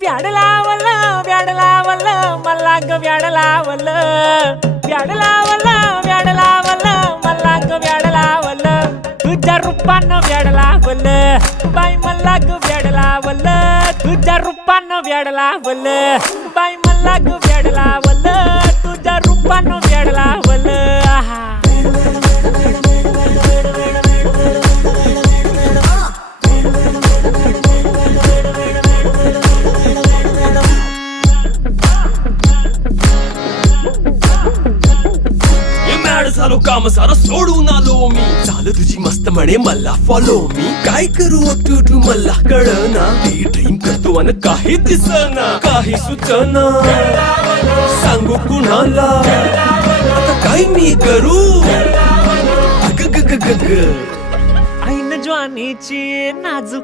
व्याड लावलं व्याड लावलं मला ग व्याड लावलं व्याड लावलं व्याड लावलं मला ग व्याड लावलं तुझ्या रूपानं व्याड लावलं बाई मला ग व्याड लावलं तुझ्या रूपानं व्याड लावलं बाई मला ग व्याड लावलं तुझ्या रूपानं व्याड लावलं आहा झालो काम सारा सोडून आलो मी झालं तुझी मस्त म्हणे मला फॉलो मी काय करू टू मला कळना ती ड्रीम करतो आणि काही दिसना काही सुचना सांगू कुणाला आता काय मी करू अग ग ग ग ग ऐन ज्वानीची नाजूक